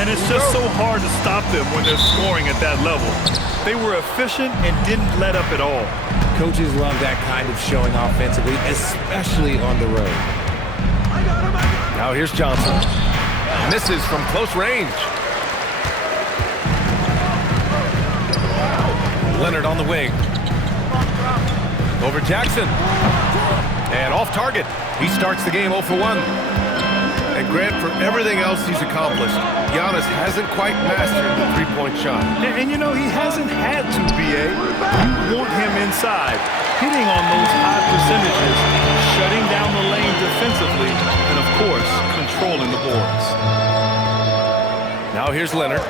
And it's just so hard to stop them when they're scoring at that level. They were efficient and didn't let up at all. Coaches love that kind of showing offensively, especially on the road. Now here's Johnson. Misses from close range. Leonard on the wing. Over Jackson. And off target. He starts the game 0 for 1. And Grant, for everything else he's accomplished, Giannis hasn't quite mastered the three-point shot. And you know, he hasn't had to, B.A. You want him inside, hitting on those high percentages, shutting down the lane defensively, and, of course, controlling the boards. Now here's Leonard.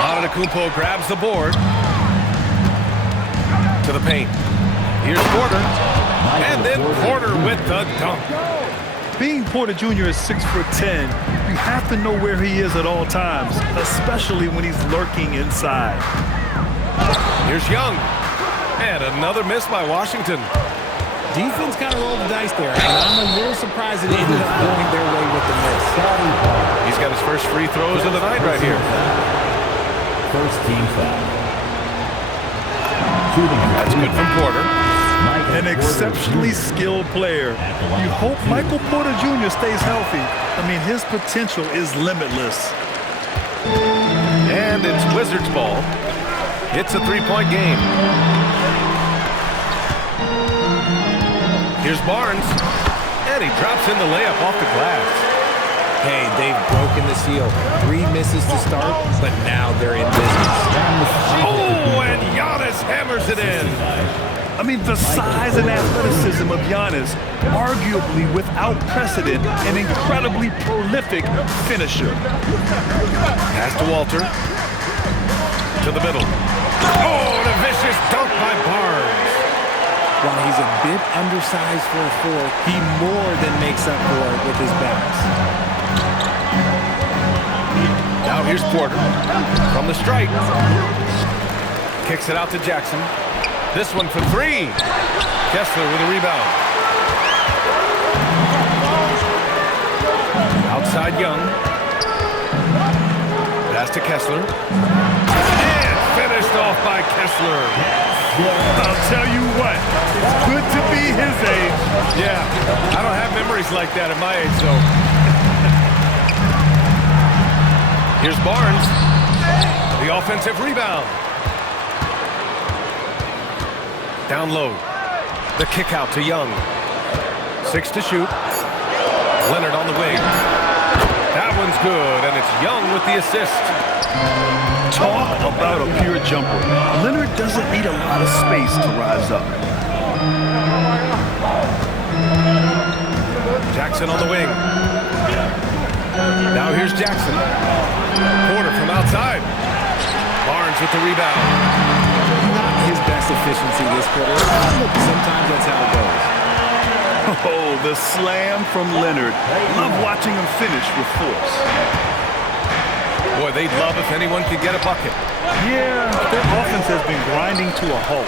Antetokounmpo grabs the board. To the paint. Here's Porter. And then Porter with the dunk. Being Porter Jr. is 6'10", you have to know where he is at all times, especially when he's lurking inside. Here's Young. And another miss by Washington. Defense kind of rolled the dice there, and I'm a little surprised it ended up going their way with the miss. He's got his first free throws of the night right here. First team foul. That's good from Porter. An exceptionally skilled player. You hope Michael Porter Jr. stays healthy. I mean, his potential is limitless. And it's Wizards ball. It's a three-point game. Here's Barnes. And he drops in the layup off the glass. Hey, they've broken the seal. 3 misses to start, but now they're in business. Oh, and Giannis hammers it in. I mean, the size and athleticism of Giannis, arguably without precedent, an incredibly prolific finisher. Pass to Walter. To the middle. Oh, and a vicious dunk by Barnes. While he's a bit undersized for a 4, he more than makes up for it with his bounce. Now here's Porter from the stripe. Kicks it out to Jackson. This one for 3. Kessler with a rebound. Outside Young. Pass to Kessler. And finished off by Kessler. I'll tell you what, it's good to be his age. Yeah, I don't have memories like that at my age, though. Here's Barnes. The offensive rebound. Down low. The kick out to Young. 6 to shoot. Leonard on the wing. That one's good, and it's Young with the assist. Talk about a pure jumper. Leonard doesn't need a lot of space to rise up. Jackson on the wing. Now here's Jackson. Porter from outside. Barnes with the rebound. Not his best efficiency this quarter. Sometimes that's how it goes. Oh, the slam from Leonard. Love watching him finish with force. Boy, they'd love if anyone could get a bucket. Yeah, their offense has been grinding to a halt.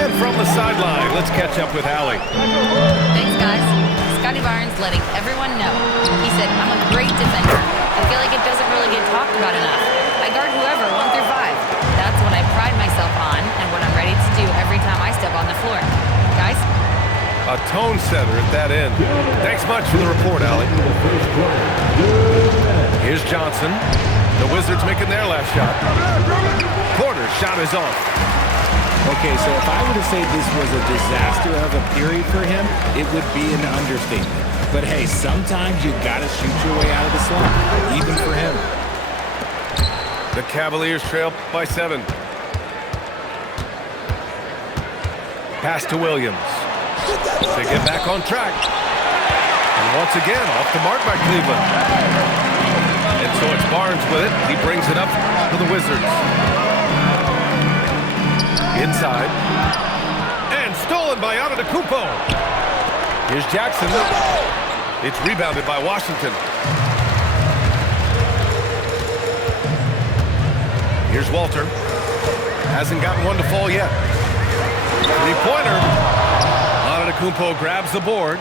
And from the sideline, let's catch up with Allie. Thanks, guys. Scotty Barnes letting everyone know. He said, I'm a great defender. I feel like it doesn't really get talked about enough. I guard whoever, 1 through 5. That's what I pride myself on and what I'm ready to do every time I step on the floor. Guys? A tone setter at that end. Thanks much for the report, Allie. Here's Johnson. The Wizards making their last shot. Porter's shot is off. Okay, so if I were to say this was a disaster of a period for him, it would be an understatement. But hey, sometimes you gotta shoot your way out of the slump, even for him. The Cavaliers trail by 7. Pass to Williams. They get back on track. And once again, off the mark by Cleveland. And so it's Barnes with it. He brings it up for the Wizards. Inside. And stolen by Antetokounmpo. Here's Jackson. It's rebounded by Washington. Here's Walter. Hasn't gotten one to fall yet. Three-pointer. Antetokounmpo grabs the board.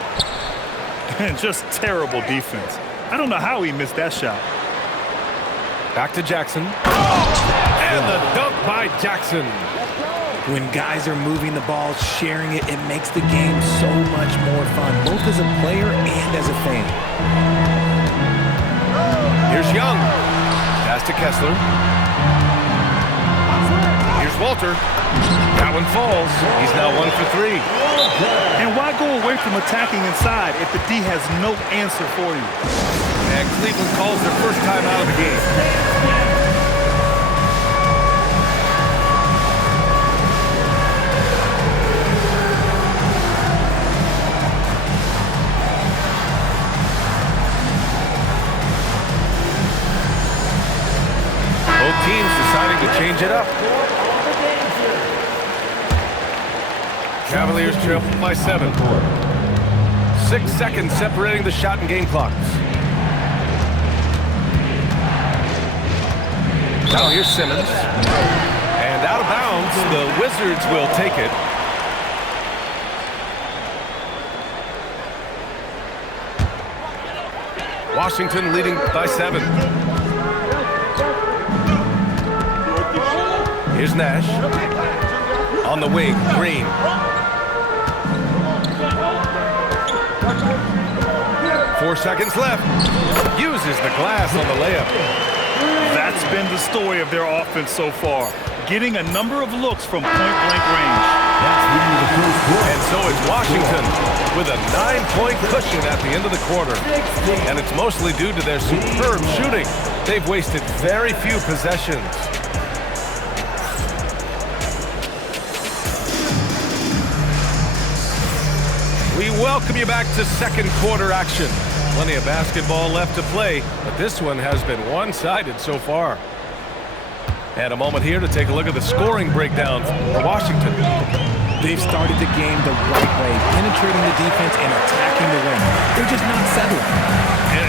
And just terrible defense. I don't know how he missed that shot. Back to Jackson. And the dunk by Jackson. When guys are moving the ball, sharing it, it makes the game so much more fun, both as a player and as a fan. Here's Young. Pass to Kessler. Here's Walter. That one falls. He's now 1 for 3. And why go away from attacking inside if the D has no answer for you? And Cleveland calls their first time out of the game. Both teams deciding to change it up. Cavaliers trail by 7. 6 seconds separating the shot and game clocks. Now here's Simmons. And out of bounds, the Wizards will take it. Washington leading by 7. Here's Nash. On the wing, Green. Four seconds left. Uses the glass on the layup. That's been the story of their offense so far. Getting a number of looks from point-blank range. And so it's Washington with a 9-point cushion at the end of the quarter. And it's mostly due to their superb shooting. They've wasted very few possessions. We welcome you back to second quarter action. Plenty of basketball left to play, but this one has been one-sided so far. And a moment here to take a look at the scoring breakdown for Washington. They've started the game the right way, penetrating the defense and attacking the rim. They're just not settling.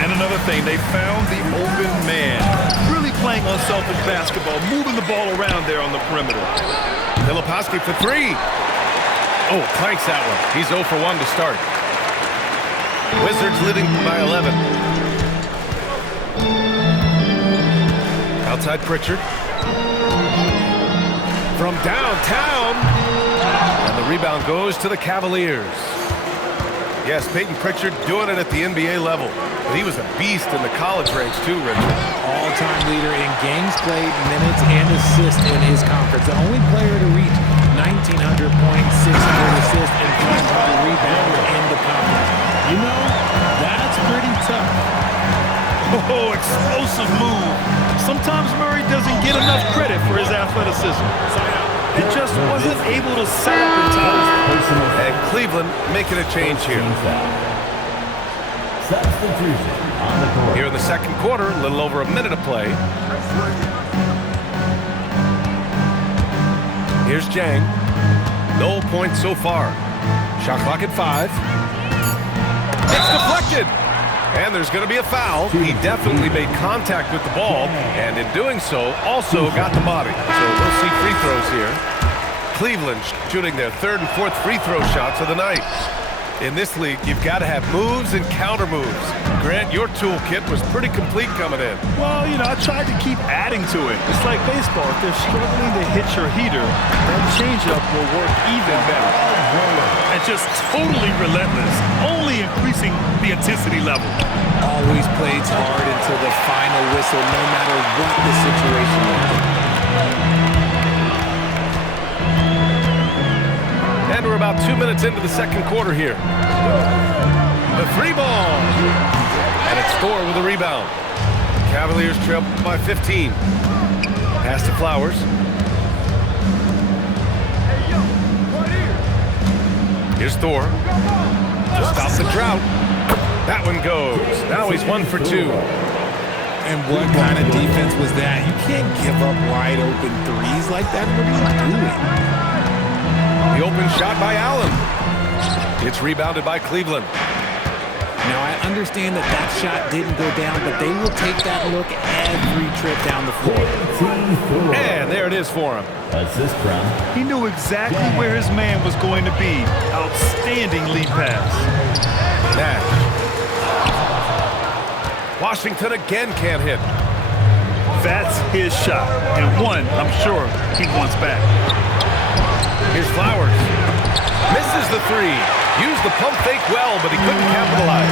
And another thing, they found the open man. Really playing unselfish basketball, moving the ball around there on the perimeter. Filipowski for 3. Oh, clanks that one. He's 0 for 1 to start. Wizards leading by 11. Outside Pritchard. From downtown. And the rebound goes to the Cavaliers. Yes, Peyton Pritchard doing it at the NBA level. But he was a beast in the college ranks too, Richard. All-time leader in games played, minutes, and assists in his conference. The only player to reach 1,900 points, 600 assists, and 500 rebounds in the conference. You know, that's pretty tough. Oh, explosive move. Sometimes Murray doesn't get enough credit for his athleticism. He just wasn't able to set up in time. And Cleveland making a change here. Here in the second quarter, a little over a minute of play. Here's Jang. No points so far. Shot clock at 5. It's deflected. And there's going to be a foul. He definitely made contact with the ball, and in doing so, also got the body. So we'll see free throws here. Cleveland shooting their third and fourth free throw shots of the night. In this league, you've got to have moves and counter moves. Grant, your toolkit was pretty complete coming in. Well, you know, I tried to keep adding to it. It's like baseball. If they're struggling to hit your heater, that changeup will work even better. And just totally relentless, only increasing the intensity level. Always plays hard until the final whistle, no matter what the situation is. And we're about 2 minutes into the second quarter here. The free ball. And it's Thor with a rebound. Cavaliers trail by 15. Pass to Flowers. Here's Thor. To stop the drought. That one goes. Now he's 1 for 2. And what kind of defense was that? You can't give up wide open threes like that. What are you doing? The open shot by Allen. It's rebounded by Cleveland. Now, I understand that that shot didn't go down, but they will take that look every trip down the floor. And there it is for him. Assist from He knew exactly where his man was going to be. Outstanding lead pass. Nash Washington again can't hit. That's his shot, and one I'm sure he wants back. Here's Flowers. Misses the three. Used the pump fake well, but he couldn't capitalize.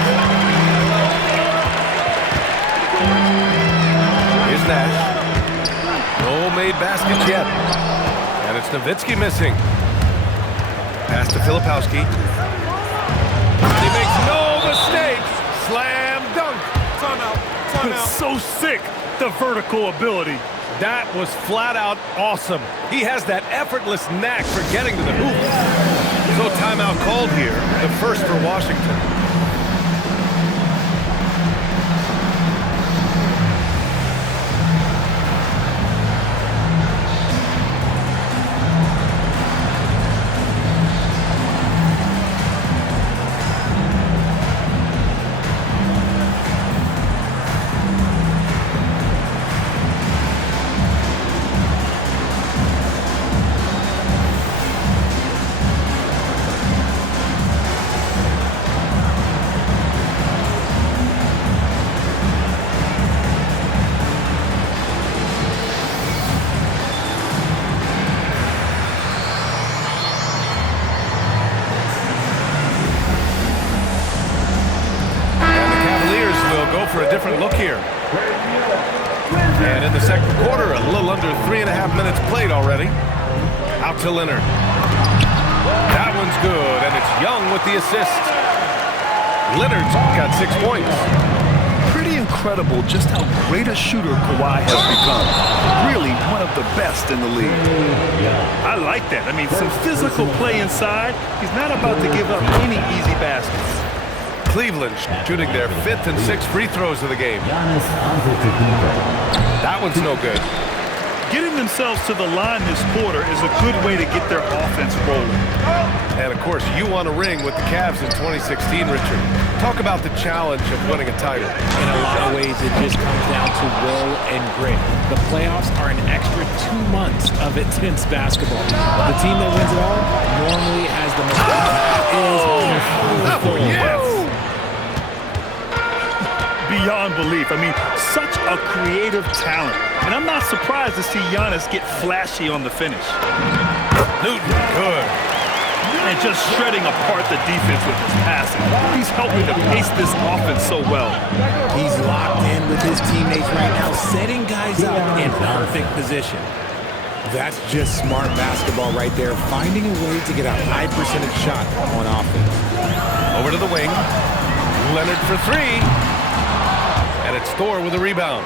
Here's Nash. No made baskets yet. And it's Nowitzki missing. Pass to Filipowski. He makes no mistake. Slam dunk. It's so sick, the vertical ability. That was flat out awesome. He has that effortless knack for getting to the hoop. So timeout called here, the first for Washington. For a different look here. And in the second quarter, a little under 3.5 minutes played already. Out to Leonard. That one's good, and it's Young with the assist. Leonard's got 6 points. Pretty incredible just how great a shooter Kawhi has become. Really one of the best in the league. I like that. I mean, some physical play inside. He's not about to give up any easy baskets. Cleveland shooting their 5th and 6th free throws of the game. That one's no good. Getting themselves to the line this quarter is a good way to get their offense rolling. And, of course, you won a ring with the Cavs in 2016, Richard. Talk about the challenge of winning a title. In a lot of ways, it just comes down to will and grit. The playoffs are an extra 2 months of intense basketball. The team that wins it all normally has the most. Yes! Beyond belief. I mean, such a creative talent. And I'm not surprised to see Giannis get flashy on the finish. Newton, good. And just shredding apart the defense with his passing. He's helping to pace this offense so well. He's locked in with his teammates right now, setting guys up in perfect position. That's just smart basketball right there, finding a way to get a high percentage shot on offense. Over to the wing. Leonard for three. And it's Thor with a rebound.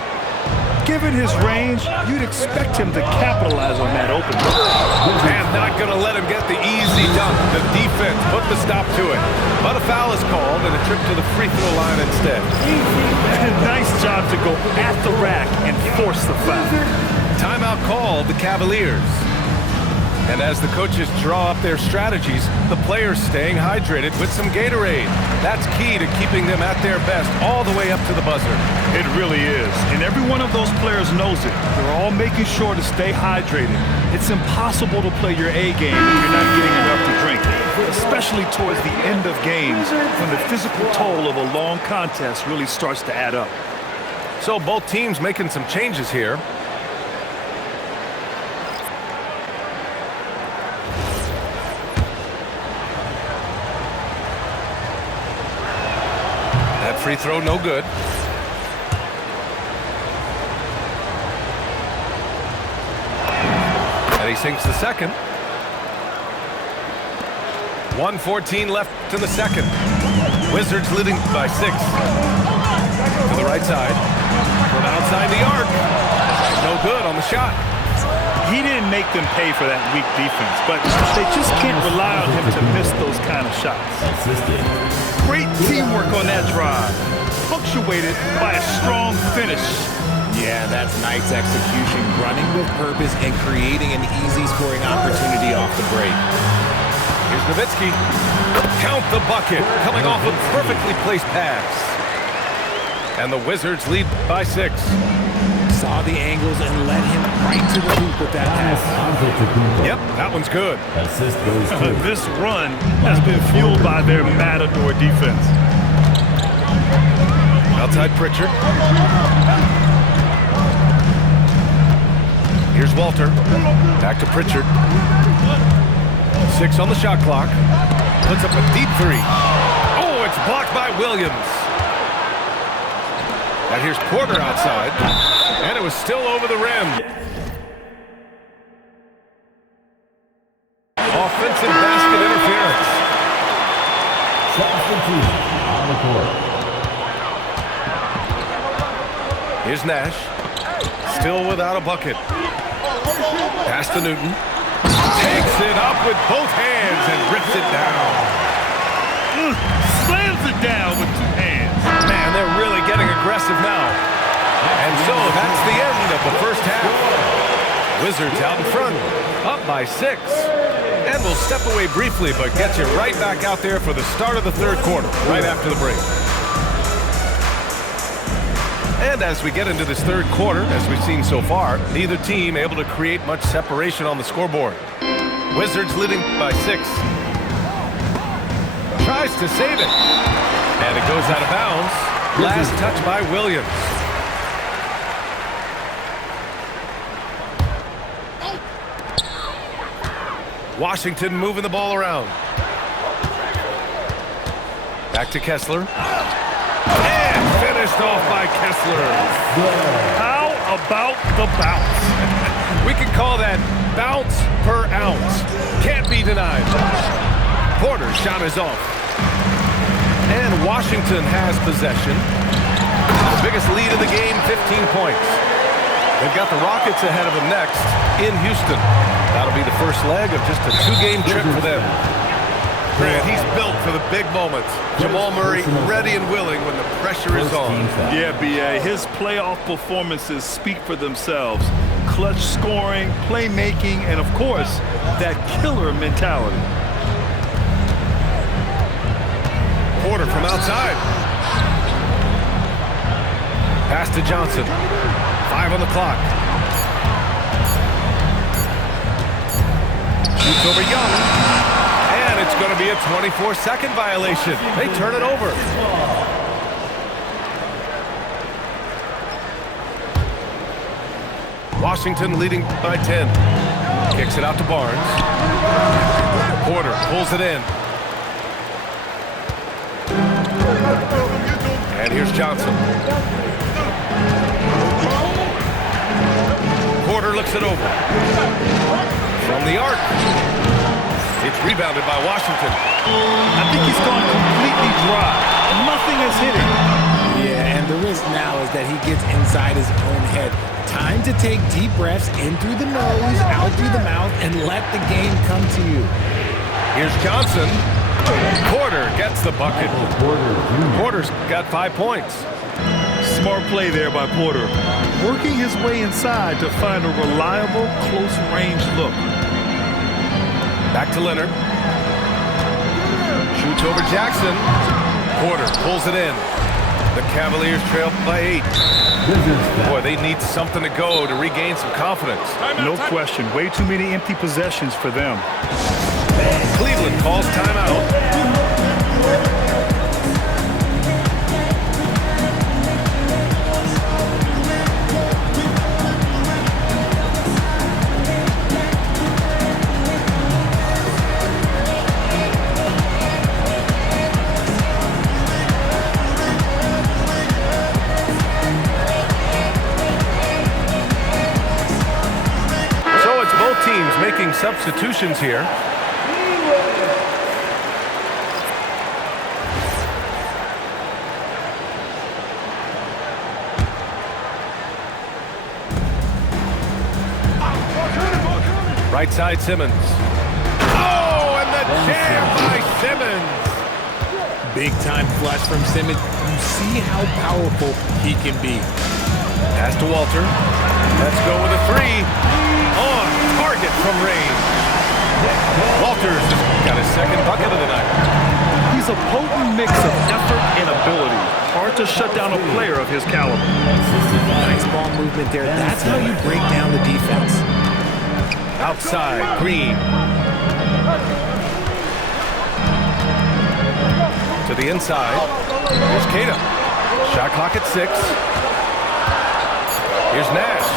Given his range, you'd expect him to capitalize on that open look. And not going to let him get the easy dunk. The defense put the stop to it. But a foul is called and a trip to the free throw line instead. Nice job to go at the rack and force the foul. Timeout called the Cavaliers. And as the coaches draw up their strategies, the players staying hydrated with some Gatorade. That's key to keeping them at their best all the way up to the buzzer. It really is. And every one of those players knows it. They're all making sure to stay hydrated. It's impossible to play your A game if you're not getting enough to drink, especially towards the end of games when the physical toll of a long contest really starts to add up. So both teams making some changes here. Free throw, no good. And he sinks the second. 1:14 left in the second. Wizards leading by 6. To the right side. From outside the arc. No good on the shot. He didn't make them pay for that weak defense, but they just can't rely on him to miss those kind of shots. Great teamwork on that drive, punctuated by a strong finish. Yeah, that's Knight's execution, running with purpose and creating an easy scoring opportunity off the break. Here's Nowitzki. Count the bucket, coming off a perfectly placed pass. And the Wizards lead by 6. Saw the angles and led him right to the hoop with that pass. Yep, that one's good. Assist goes to This run has been fueled by their Matador defense. Now Outside Pritchard. Here's Walter. Back to Pritchard. 6 on the shot clock. Puts up a deep three. Oh, it's blocked by Williams. And here's Porter outside. And it was still over the rim. Offensive basket interference. Substitution on the court. Here's Nash. Still without a bucket. Pass to Newton. Takes it up with both hands and rips it down. Slams it down with 2 hands. Man, they're really getting aggressive now. And so that's the end of the first half. Wizards out in front, up by 6. And we'll step away briefly, but get you right back out there for the start of the third quarter, right after the break. And as we get into this third quarter, as we've seen so far, neither team able to create much separation on the scoreboard. Wizards leading by 6. Tries to save it. And it goes out of bounds. Last touch by Williams. Washington moving the ball around. Back to Kessler. And finished off by Kessler. How about the bounce? We can call that bounce per ounce. Can't be denied. Porter's shot is off. And Washington has possession. The biggest lead of the game, 15 points. They've got the Rockets ahead of them next in Houston. That'll be the first leg of just a 2-game trip for them. Grant, he's built for the big moments. Jamal Murray ready and willing when the pressure is on. Yeah, B.A. His playoff performances speak for themselves. Clutch scoring, playmaking, and of course, that killer mentality. Porter from outside. Pass to Johnson. 5 on the clock. Shoots over Young. And it's going to be a 24-second violation. They turn it over. Washington leading by 10. Kicks it out to Barnes. Porter pulls it in. And here's Johnson. Porter looks it over. From the arc. It's rebounded by Washington. I think he's gone completely dry. Nothing has hit him. Yeah, and the risk now is that he gets inside his own head. Time to take deep breaths in through the nose, out through the mouth, and let the game come to you. Here's Johnson. Porter gets the bucket. Porter's got 5 points. Smart play there by Porter. Working his way inside to find a reliable, close-range look. Back to Leonard. Shoots over Jackson. Porter pulls it in. The Cavaliers trail by 8. Boy, they need something to go to regain some confidence. No question. Way too many empty possessions for them. Cleveland calls timeout. So it's both teams making substitutions here. Right side, Simmons. Oh, and the jam by Simmons. Big time flush from Simmons. You see how powerful he can be. Pass to Walter. Let's go with a 3. On target from range. Walters got his second bucket of the night. He's a potent mix of effort and ability. Hard to shut down a player of his caliber. Nice ball movement there. That's how you break down the defense. Outside, Green. To the inside. Here's Queta. Shot clock at 6. Here's Nash.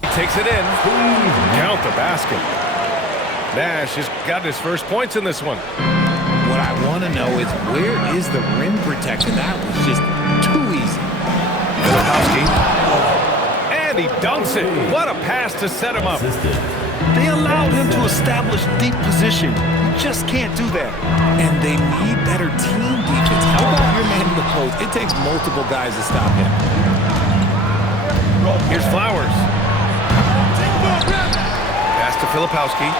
He takes it in. Count the basket. Nash has got his first points in this one. What I want to know is, where is the rim protection? That was just too easy. Filipowski. And he dunks it. What a pass to set him up. They allowed him to establish deep position. You just can't do that. And they need better team defense. How about your man in the post? It takes multiple guys to stop him. Here's Flowers. Pass to Filipowski.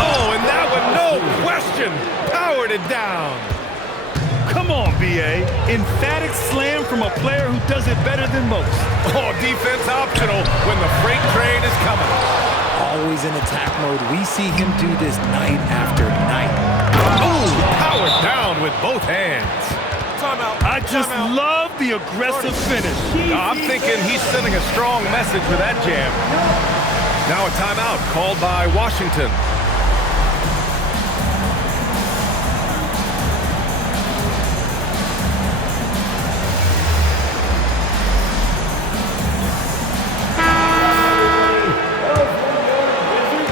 Oh, and that one, no question, powered it down. Come on, B.A. Emphatic slam from a player who does it better than most. Oh, defense optional when the freight train is coming. Always in attack mode. We see him do this night after night. Oh, powered down with both hands. I just love the aggressive finish. I'm thinking he's sending a strong message with that jam. Now a timeout called by Washington.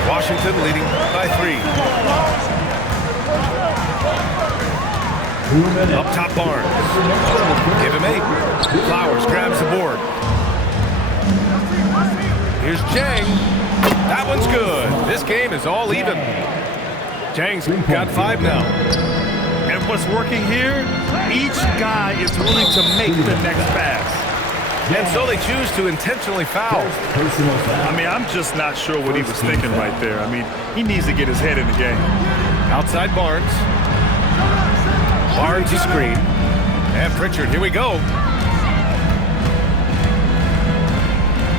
Washington leading by 3. Up top, Barnes. Give him 8. Flowers grabs the board. Here's Jang. That one's good. This game is all even. Jang's got 5 now. And what's working here? Each guy is willing to make the next pass. And so they choose to intentionally foul. I mean, I'm just not sure what he was thinking right there. I mean, he needs to get his head in the game. Outside Barnes. Barnes a screen. And Pritchard, here we go.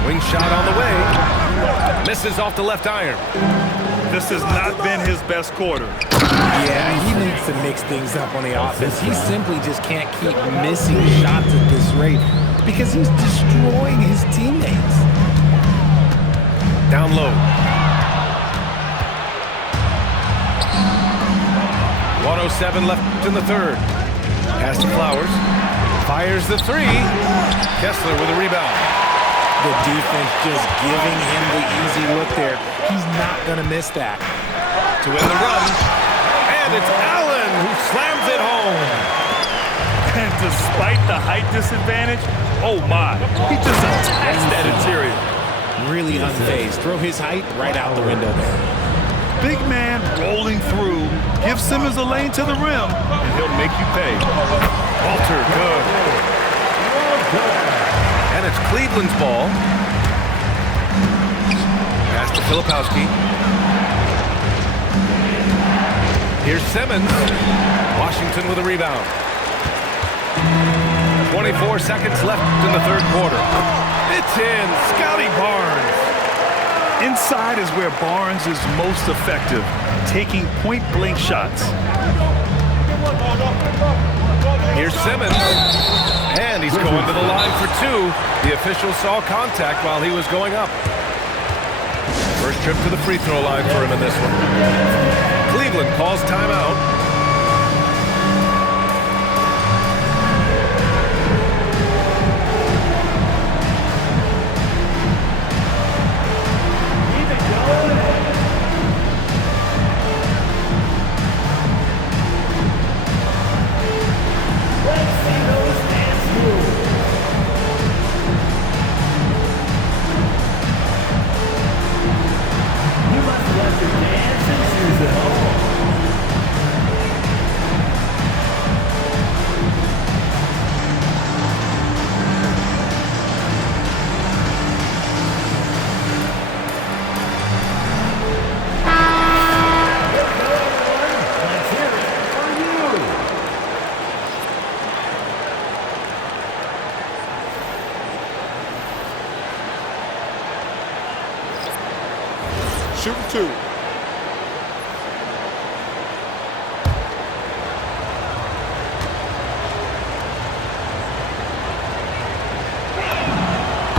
Wing shot on the way. Misses off the left iron. This has not been his best quarter. Yeah, he needs to mix things up on the offense. He simply just can't keep missing shots at this rate because he's destroying his teammates. Down low. 1:07 left in the third. Pass to Flowers. Fires the 3. Kessler with a rebound. The defense just giving him the easy look there. He's not going to miss that. To end the run. And it's Allen who slams it home. And despite the height disadvantage, oh my, he just attacks that interior. Really unfazed. Throw his height right out the window there. Big man rolling through. Give Simmons a lane to the rim, and he'll make you pay. Walter, good. And it's Cleveland's ball. Pass to Filipowski. Here's Simmons. Washington with a rebound. 24 seconds left in the third quarter. It's in. Scotty Barnes. Inside is where Barnes is most effective, taking point-blank shots. Here's Simmons. And he's going to the line for 2. The official saw contact while he was going up. First trip to the free throw line for him in this one. Cleveland calls timeout. Shooting 2.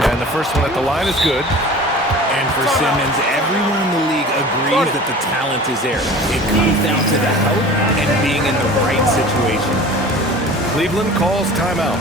And the first one at the line is good. And for Simmons, everyone in the league agrees that the talent is there. It comes down to the help and being in the right situation. situation. Cleveland calls timeout.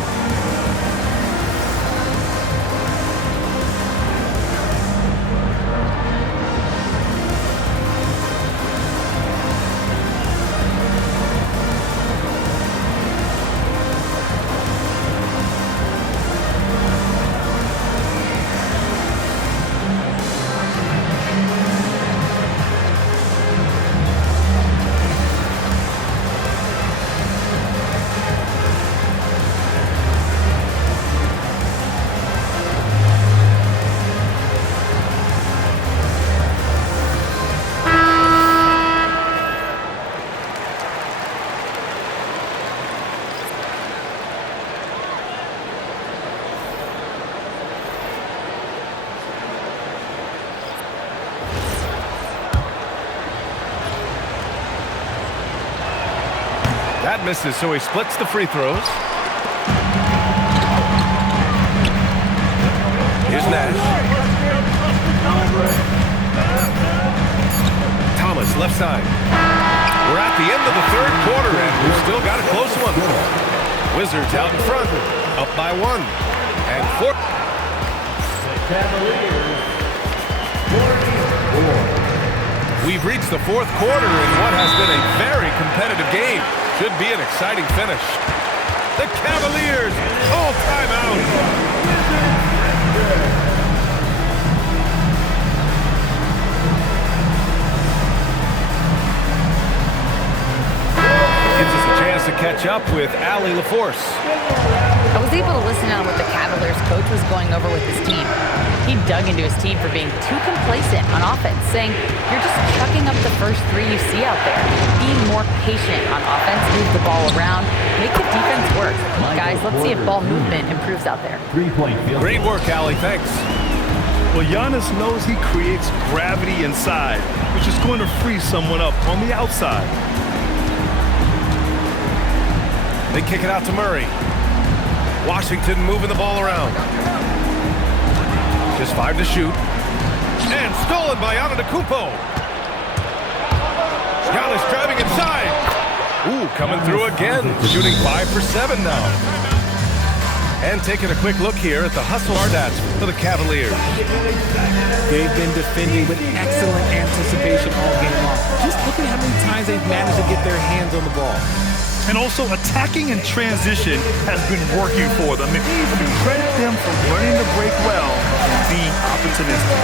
That misses, so he splits the free throws. Here's Nash. Thomas, left side. We're at the end of the third quarter, and we've still got a close one. Wizards out in front, up by 1. And 4. We've reached the fourth quarter in what has been a very competitive game. Should be an exciting finish. The Cavaliers call timeout. Gives us a chance to catch up with Allie LaForce. I was able to listen on what the Cavaliers coach was going over with his team. He dug into his team for being too complacent on offense, saying, you're just chucking up the first 3 you see out there. Being more patient on offense, move the ball around, make the defense work. Guys, let's see if ball movement improves out there. 3-point field. Great work, Allie. Thanks. Well, Giannis knows he creates gravity inside, which is going to free someone up on the outside. They kick it out to Murray. Washington moving the ball around. Just 5 to shoot. And stolen by Antetokounmpo. Giannis driving inside. Ooh, coming through again. Shooting 5 for 7 now. And taking a quick look here at the hustle stats for the Cavaliers. They've been defending with excellent anticipation all game long. Just look at how many times they've managed to get their hands on the ball. And also attacking in transition has been working for them. And we credit them for learning to break well and being opportunistic.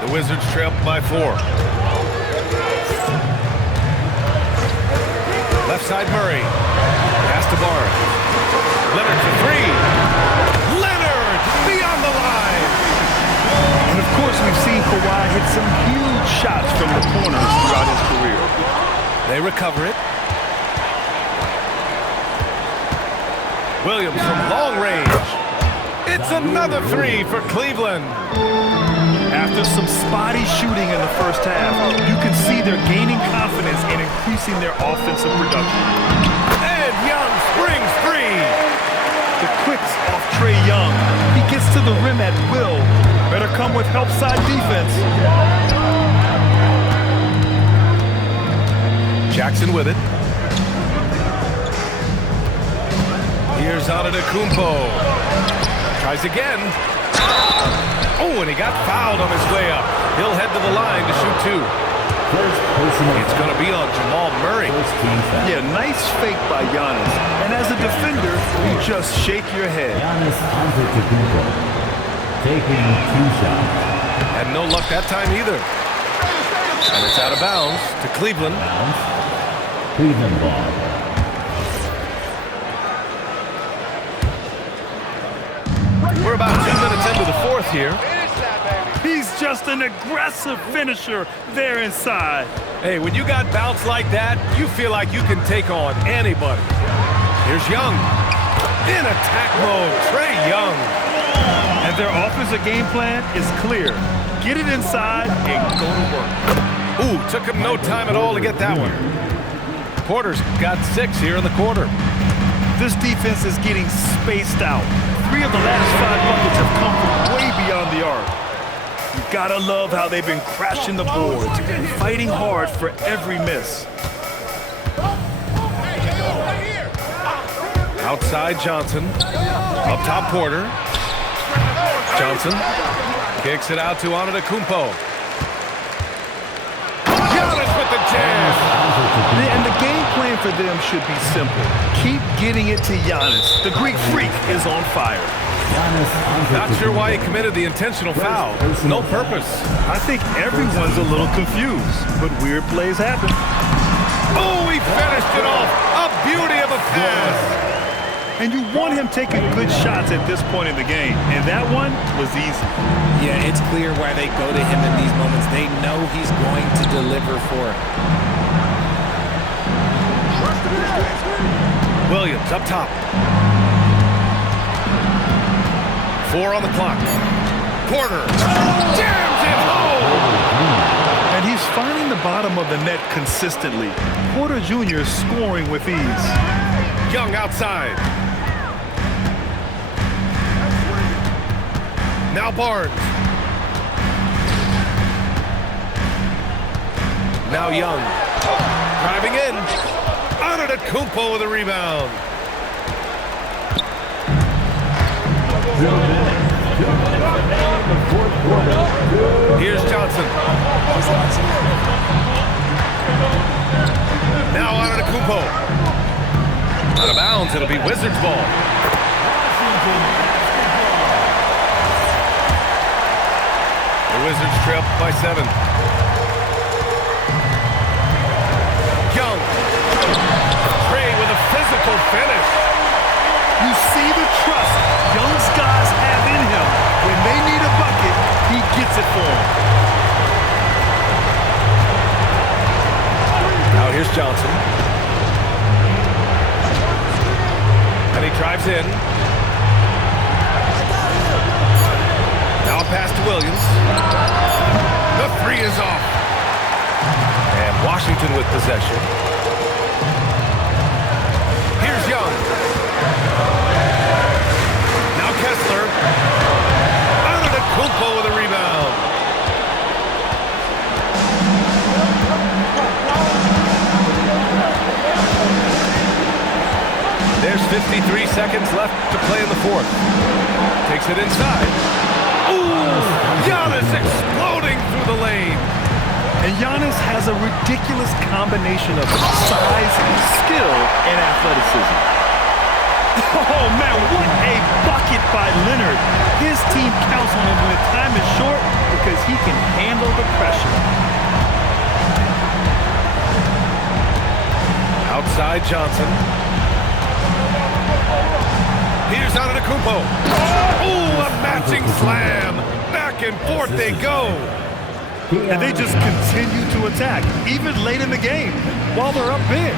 The Wizards trail by 4. Left side Murray. Pass to Barnes. Leonard for 3. Leonard beyond the line. And of course, we've seen Kawhi hit some huge shots from the corners throughout his career. They recover it. Williams from long range. It's another 3 for Cleveland. After some spotty shooting in the first half, you can see they're gaining confidence and increasing their offensive production. And Young springs free. The quicks off Trae Young. He gets to the rim at will. Better come with help side defense. Jackson with it. Here's Antetokounmpo. Tries again. Oh, and he got fouled on his way up. He'll head to the line to shoot 2. It's going to be on Jamal Murray. Yeah, nice fake by Giannis. And as a defender, you just shake your head. Giannis Antetokounmpo taking 2 shots. And no luck that time either. And it's out of bounds to Cleveland. Cleveland ball. We're about 2 minutes into the fourth here. He's just an aggressive finisher there inside. Hey, when you got bounce like that, you feel like you can take on anybody. Here's Young. In attack mode, Trae Young. And their offensive game plan is clear. Get it inside and go to work. Ooh, took him no time at all to get that one. Porter's got 6 here in the quarter. This defense is getting spaced out. 3 of the last 5 buckets have come from way beyond the arc. You gotta love how they've been crashing the boards and fighting hard for every miss. Outside Johnson. Up top Porter. Johnson kicks it out to Antetokounmpo. Giannis with the jam. And the game plan for them should be simple. Keep getting it to Giannis. The Greek freak is on fire. Not sure why he committed the intentional foul. No purpose. I think everyone's a little confused, but weird plays happen. Oh, he finished it off. A beauty of a pass. And you want him taking good shots at this point in the game, and that one was easy. Yeah, it's clear why they go to him in these moments. They know he's going to deliver for it. Williams up top. 4 on the clock. Porter jams it home. And he's finding the bottom of the net consistently. Porter Jr. scoring with ease. Young outside. Now Barnes. Now Young. Driving in. Antetokounmpo with a rebound. Here's Johnson. Now Antetokounmpo. Out of bounds, it'll be Wizards ball. The Wizards trail by 7. Young. Trae with a physical finish. You see the trust Young's guys have in him. When they need a bucket, he gets it for them. Now here's Johnson. And he drives in. Now a pass to Williams. The 3 is off. And Washington with possession. Here's Young. Now Kessler. Antetokounmpo with a rebound. There's 53 seconds left to play in the 4th. Takes it inside. Ooh! Giannis exploding through the lane. And Giannis has a ridiculous combination of size, skill, and athleticism. Oh, man, what a bucket by Leonard. His team counts on him when time is short because he can handle the pressure. Outside Johnson. Here's Antetokounmpo. Ooh, a matching slam. Back and forth they go. And they just continue to attack, even late in the game, while they're up big.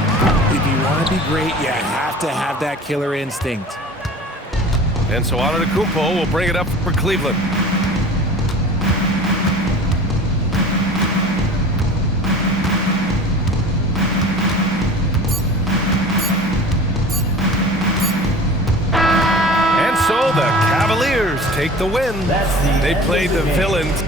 If you want to be great, you have to have that killer instinct. And so Antetokounmpo will bring it up for Cleveland. And so the Cavaliers take the win. They played the villains.